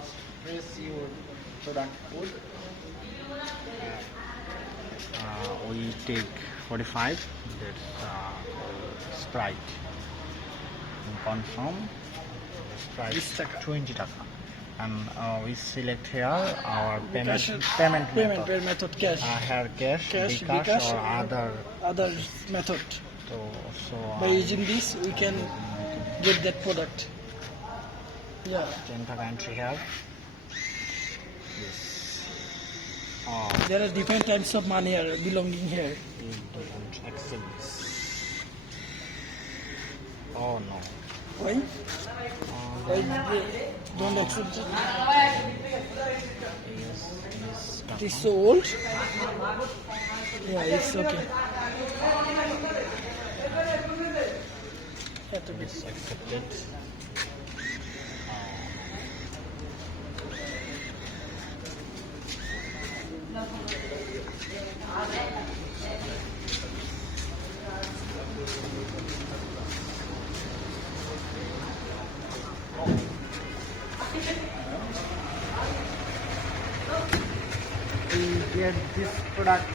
first press your product code. We take 45. That's Sprite. Confirm. Sprite 20 taka. And we select here our payment method cash. Here cash, Bikash or other method. So By using this, we can get that product. Yeah. 10 taka entry here. Yes. There are different types of money here belonging here. You don't accept this. Oh no. Why? Why they don't accept it? Yes. It is so old. Yeah, it's okay. It's accepted. We get this product